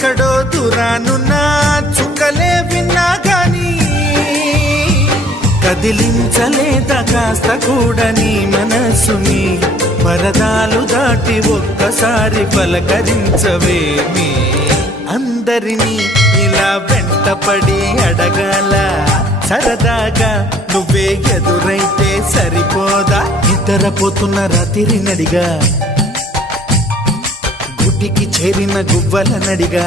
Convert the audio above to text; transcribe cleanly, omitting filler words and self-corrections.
ఎక్కడో దూరానున్నా చుక్కలే విన్నా గాని కదిలించలేదా కాస్త కూడా నీ మనసుని పరదాలు దాటి ఒక్కసారి పలకరించవేమి అందరినీ ఇలా వెంటపడి అడగాల సరదాగా నువ్వే ఎదురైతే సరిపోదా నిద్రపోతున్న రాత్రి నడిగా గుడ్డికి చేరిన గువ్వల నడిగా